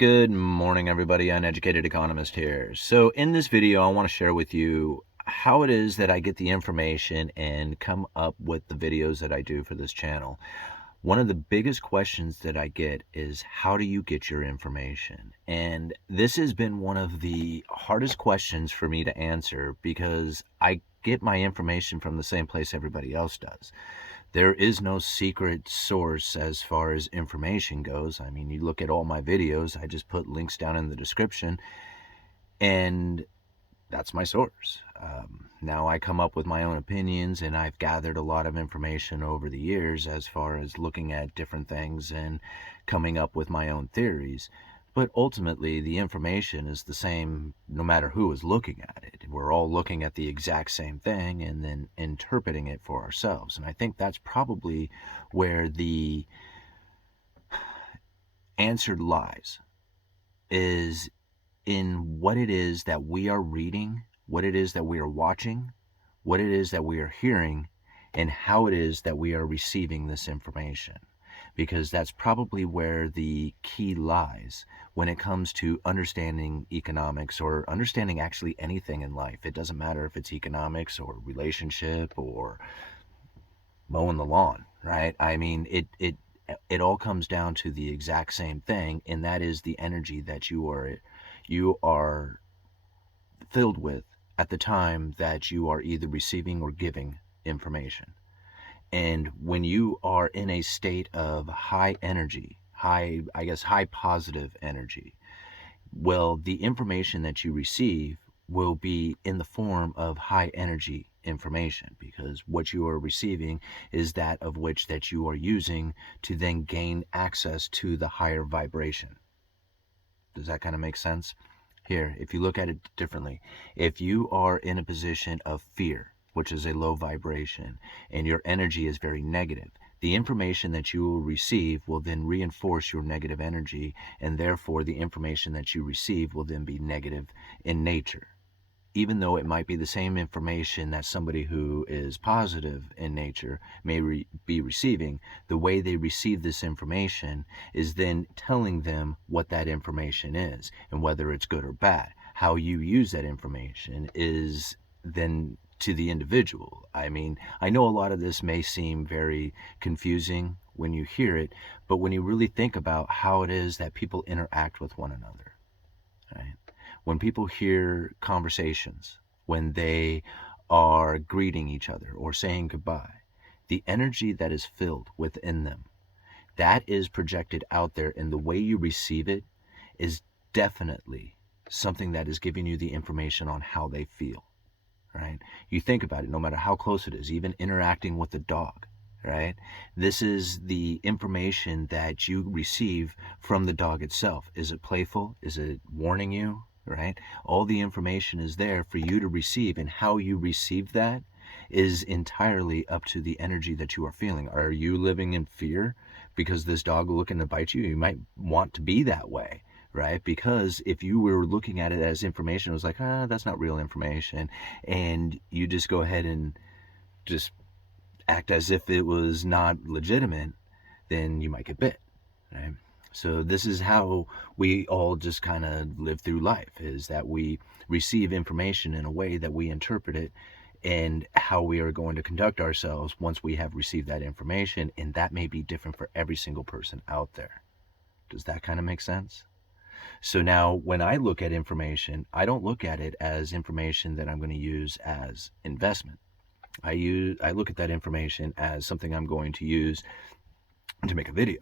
Good morning, everybody. Uneducated Economist here. So in this video, I want to share with you how it is that I get the information and come up with the videos that I do for this channel. One of the biggest questions that I get is, how do you get your information? And this has been one of the hardest questions for me to answer because I get my information from the same place everybody else does. There is no secret source as far as information goes. I mean, you look at all my videos, I just put links down in the description, and that's my source. Now I come up with my own opinions, and I've gathered a lot of information over the years as far as looking at different things and coming up with my own theories. But ultimately, the information is the same no matter who is looking at it. We're all looking at the exact same thing and then interpreting it for ourselves. And I think that's probably where the answer lies, is in what it is that we are reading, what it is that we are watching, what it is that we are hearing, and how it is that we are receiving this information. Because that's probably where the key lies when it comes to understanding economics or understanding actually anything in life. It doesn't matter if it's economics or relationship or mowing the lawn, right? I mean, it all comes down to the exact same thing, and that is the energy that you are filled with at the time that you are either receiving or giving information. And when you are in a state of high energy, high positive energy, well, the information that you receive will be in the form of high energy information, because what you are receiving is that of which that you are using to then gain access to the higher vibration. Does that kind of make sense? Here, if you look at it differently, if you are in a position of fear, which is a low vibration, and your energy is very negative, the information that you will receive will then reinforce your negative energy, and therefore the information that you receive will then be negative in nature. Even though it might be the same information that somebody who is positive in nature may be receiving, the way they receive this information is then telling them what that information is and whether it's good or bad. How you use that information is then to the individual. I mean, I know a lot of this may seem very confusing when you hear it, but when you really think about how it is that people interact with one another, right? When people hear conversations, when they are greeting each other or saying goodbye, the energy that is filled within them, that is projected out there, and the way you receive it is definitely something that is giving you the information on how they feel, right? You think about it, no matter how close it is, even interacting with a dog, right? This is the information that you receive from the dog itself. Is it playful? Is it warning you? Right? All the information is there for you to receive, and how you receive that is entirely up to the energy that you are feeling. Are you living in fear because this dog looking to bite you? You might want to be that way, right? Because if you were looking at it as information, it was like, that's not real information, and you just go ahead and just act as if it was not legitimate, then you might get bit, right? So this is how we all just kind of live through life, is that we receive information in a way that we interpret it, and how we are going to conduct ourselves once we have received that information, and that may be different for every single person out there. Does that kind of make sense? So now when I look at information, I don't look at it as information that I'm going to use as investment. I look at that information as something I'm going to use to make a video.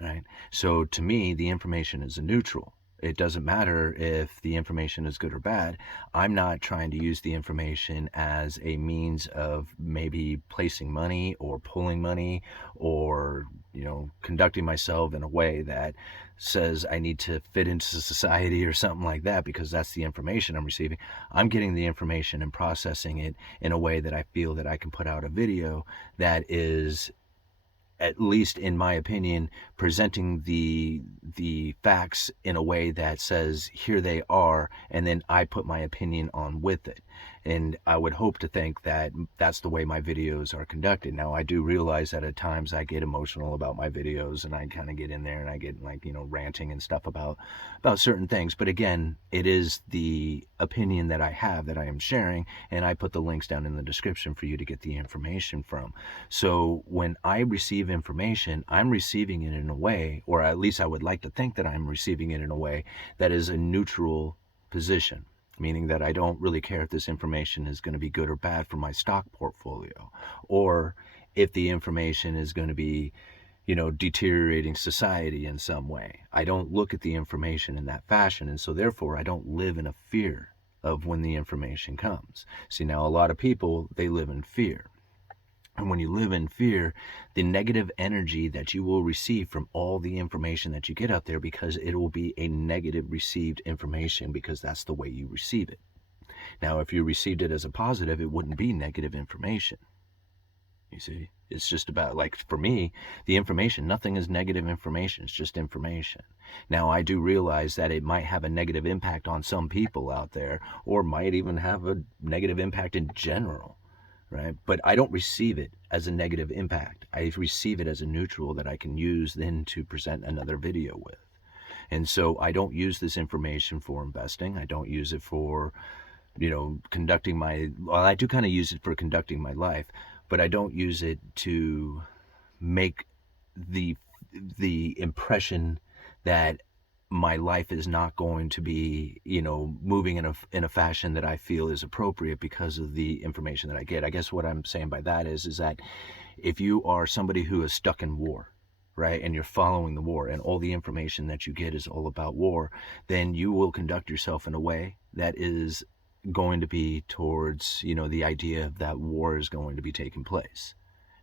Right? So to me, the information is a neutral. It doesn't matter if the information is good or bad. I'm not trying to use the information as a means of maybe placing money or pulling money, or, conducting myself in a way that says I need to fit into society or something like that, because that's the information I'm receiving. I'm getting the information and processing it in a way that I feel that I can put out a video that is, at least in my opinion, presenting the facts in a way that says, here they are, and then I put my opinion on with it. And I would hope to think that that's the way my videos are conducted. Now, I do realize that at times I get emotional about my videos, and I kind of get in there and I get like, ranting and stuff about certain things. But again, it is the opinion that I have that I am sharing, and I put the links down in the description for you to get the information from. So when I receive information, I'm receiving it in a way, or at least I would like to think that I'm receiving it in a way that is a neutral position, meaning that I don't really care if this information is going to be good or bad for my stock portfolio, or if the information is going to be, deteriorating society in some way. I don't look at the information in that fashion, and so therefore I don't live in a fear of when the information comes. See, now a lot of people, they live in fear. And when you live in fear, the negative energy that you will receive from all the information that you get out there, because it will be a negative received information, because that's the way you receive it. Now, if you received it as a positive, it wouldn't be negative information. You see, it's just about, like, for me, the information, nothing is negative information. It's just information. Now, I do realize that it might have a negative impact on some people out there, or might even have a negative impact in general. Right? But I don't receive it as a negative impact. I receive it as a neutral that I can use then to present another video with. And so I don't use this information for investing. I don't use it for, conducting well, I do kind of use it for conducting my life, but I don't use it to make the impression that my life is not going to be, moving in a fashion that I feel is appropriate because of the information that I get. I guess what I'm saying by that is that if you are somebody who is stuck in war, right, and you're following the war, and all the information that you get is all about war, then you will conduct yourself in a way that is going to be towards, the idea that war is going to be taking place.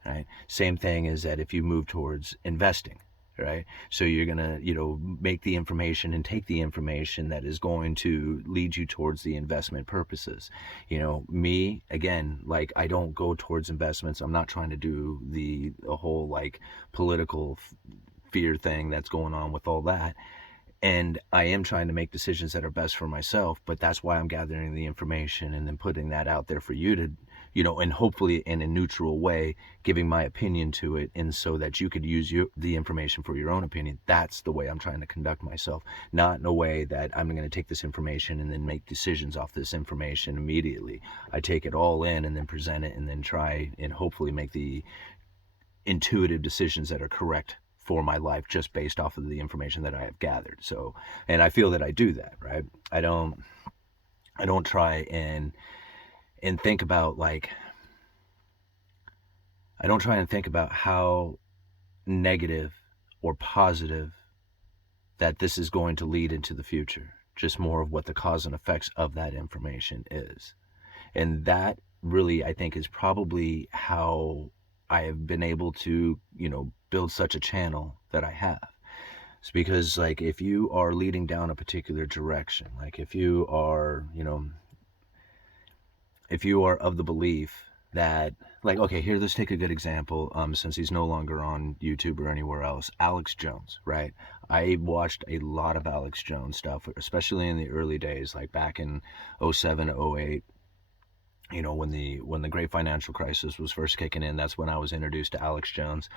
Right? Same thing is that if you move towards investing, right? So you're going to, make the information and take the information that is going to lead you towards the investment purposes. Me, again, like, I don't go towards investments. I'm not trying to do the whole like political fear thing that's going on with all that. And I am trying to make decisions that are best for myself, but that's why I'm gathering the information and then putting that out there for you to, and hopefully in a neutral way, giving my opinion to it, and so that you could use the information for your own opinion. That's the way I'm trying to conduct myself, not in a way that I'm going to take this information and then make decisions off this information immediately. I take it all in and then present it, and then try and hopefully make the intuitive decisions that are correct for my life, just based off of the information that I have gathered. So, and I feel that I do that, right? I don't try and think about, like, I don't try and think about how negative or positive that this is going to lead into the future. Just more of what the cause and effects of that information is. And that really, I think, is probably how I have been able to, build such a channel that I have. It's because, like, if you are leading down a particular direction, like if you are, if you are of the belief that, like, okay, here, let's take a good example, since he's no longer on YouTube or anywhere else, Alex Jones, right? I watched a lot of Alex Jones stuff, especially in the early days, like back in 07, 08, when the great financial crisis was first kicking in. That's when I was introduced to Alex Jones.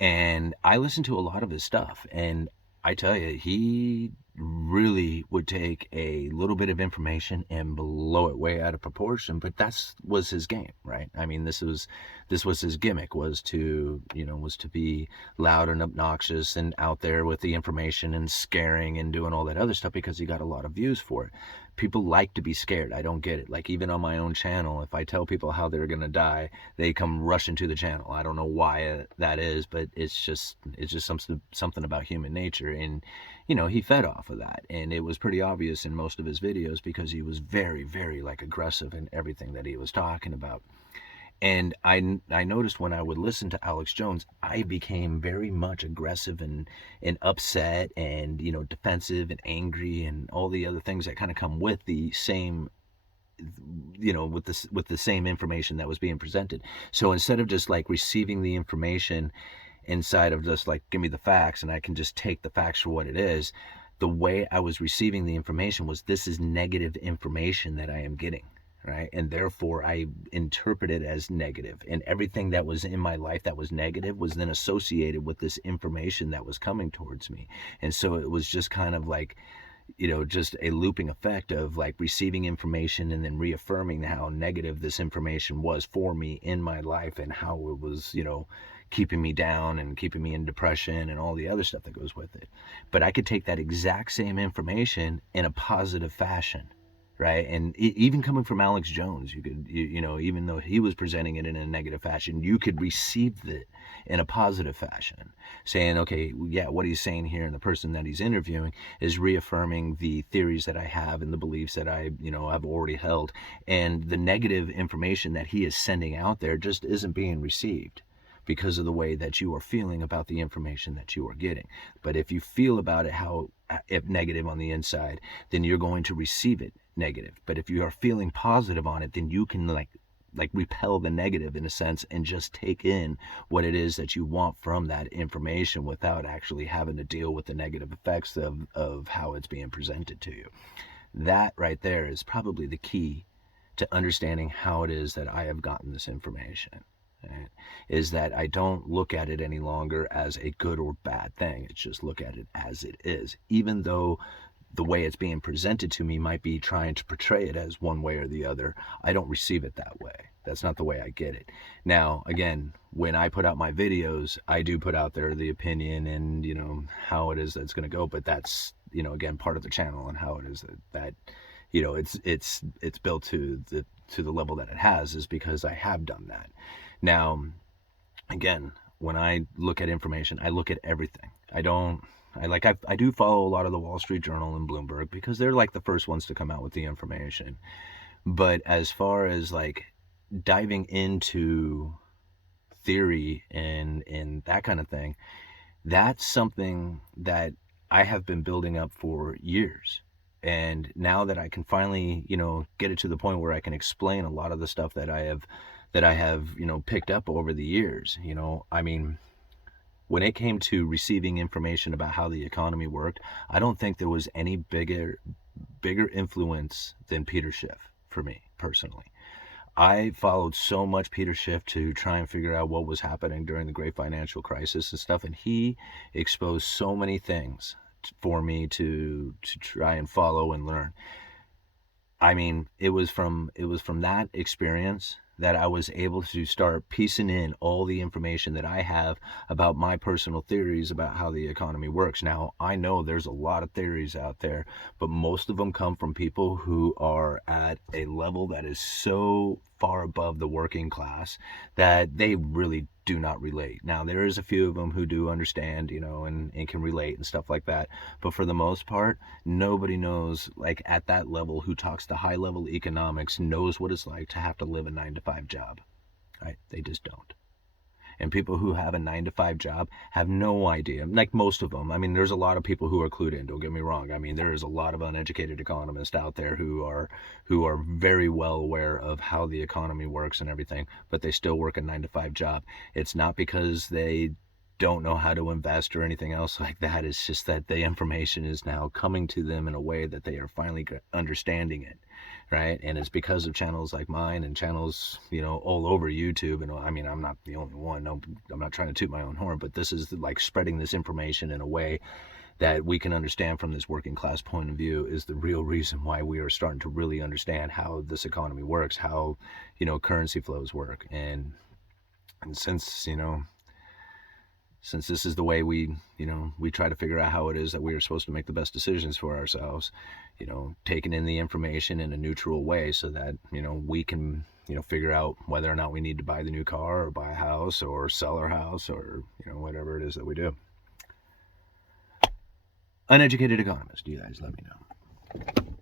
And I listened to a lot of his stuff, and I tell you, he really would take a little bit of information and blow it way out of proportion, but that was his game, right? I mean, this was his gimmick, was to be loud and obnoxious and out there with the information and scaring and doing all that other stuff, because he got a lot of views for it. People like to be scared. I don't get it. Like, even on my own channel, if I tell people how they're going to die, they come rushing to the channel. I don't know why that is, but it's just something about human nature. And, he fed off of that. And it was pretty obvious in most of his videos, because he was very, very, like, aggressive in everything that he was talking about. And I noticed when I would listen to Alex Jones, I became very much aggressive and upset and, defensive and angry and all the other things that kind of come with the same, with the same information that was being presented. So instead of just like receiving the information inside of just like, give me the facts and I can just take the facts for what it is, the way I was receiving the information was, this is negative information that I am getting. right? And therefore I interpret it as negative. And everything that was in my life that was negative was then associated with this information that was coming towards me. And so it was just kind of like, just a looping effect of like receiving information and then reaffirming how negative this information was for me in my life, and how it was, keeping me down and keeping me in depression and all the other stuff that goes with it. But I could take that exact same information in a positive fashion, right? And even coming from Alex Jones, you could, even though he was presenting it in a negative fashion, you could receive it in a positive fashion, saying, okay, yeah, what he's saying here and the person that he's interviewing is reaffirming the theories that I have and the beliefs that I've already held. And the negative information that he is sending out there just isn't being received because of the way that you are feeling about the information that you are getting. But if you feel about it if negative on the inside, then you're going to receive it negative. But if you are feeling positive on it, then you can like repel the negative in a sense and just take in what it is that you want from that information without actually having to deal with the negative effects of how it's being presented to you. That right there is probably the key to understanding how it is that I have gotten this information. Right? Is that I don't look at it any longer as a good or bad thing. It's just look at it as it is, even though the way it's being presented to me might be trying to portray it as one way or the other. I don't receive it that way. That's not the way I get it. Now, again, when I put out my videos, I do put out there the opinion and, how it is that's going to go. But that's, again, part of the channel and how it is that it's built to the level that it has is because I have done that. Now, again, when I look at information, I look at everything. I do follow a lot of the Wall Street Journal and Bloomberg because they're like the first ones to come out with the information. But as far as like diving into theory and that kind of thing, that's something that I have been building up for years. And now that I can finally, get it to the point where I can explain a lot of the stuff that I have, picked up over the years, I mean, when it came to receiving information about how the economy worked, I don't think there was any bigger influence than Peter Schiff for me personally. I followed so much Peter Schiff to try and figure out what was happening during the great financial crisis and stuff, and he exposed so many things for me to try and follow and learn. I mean, it was from that experience that I was able to start piecing in all the information that I have about my personal theories about how the economy works. Now, I know there's a lot of theories out there, but most of them come from people who are at a level that is so far above the working class that they really do not relate. Now, there is a few of them who do understand, and can relate and stuff like that. But for the most part, nobody knows, like at that level, who talks the high level economics knows what it's like to have to live a 9-to-5 job, right? They just don't. And people who have a 9-to-5 job have no idea. Like most of them. I mean, there's a lot of people who are clued in. Don't get me wrong. I mean, there is a lot of uneducated economists out there who are very well aware of how the economy works and everything, but they still work a 9-to-5 job. It's not because they don't know how to invest or anything else like that. It's just that the information is now coming to them in a way that they are finally understanding it, right? And it's because of channels like mine and channels, all over YouTube. And I mean, I'm not the only one. No, I'm not trying to toot my own horn, but this is like spreading this information in a way that we can understand from this working class point of view is the real reason why we are starting to really understand how this economy works, how, currency flows work. And since this is the way we try to figure out how it is that we are supposed to make the best decisions for ourselves, taking in the information in a neutral way so that, we can, figure out whether or not we need to buy the new car or buy a house or sell our house or, whatever it is that we do. Uneducated Economist, you guys let me know.